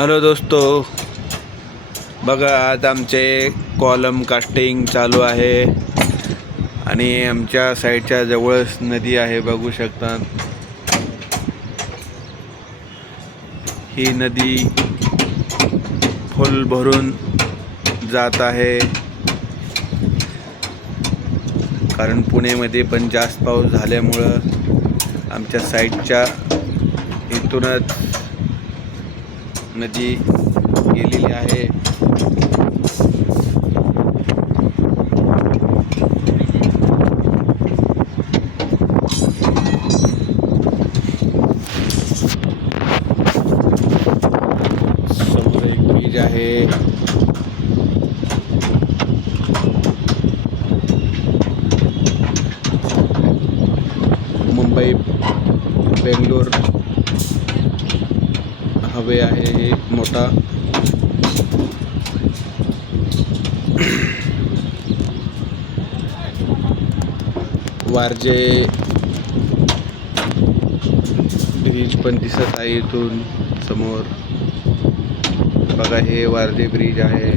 Hello दोस्तो, बघा आज आमचे कॉलम कास्टिंग चालू आहे आणि आमच्या साईडच्या जवळच नदी आहे, बघू शकता। ही नदी फुल भरून जात आहे कारण पुणेमध्ये पण जास्त पाऊस झाल्यामुळं आमच्या साईडच्या इथूनच नदी गेलेली आहे। समोर एक ब्रिज आहे। मुंबई बेंगलोर हवे आहे हे मोठा। वारजे ब्रिज पण दिसत आहे इथून समोर, बघा हे वारजे ब्रिज आहे।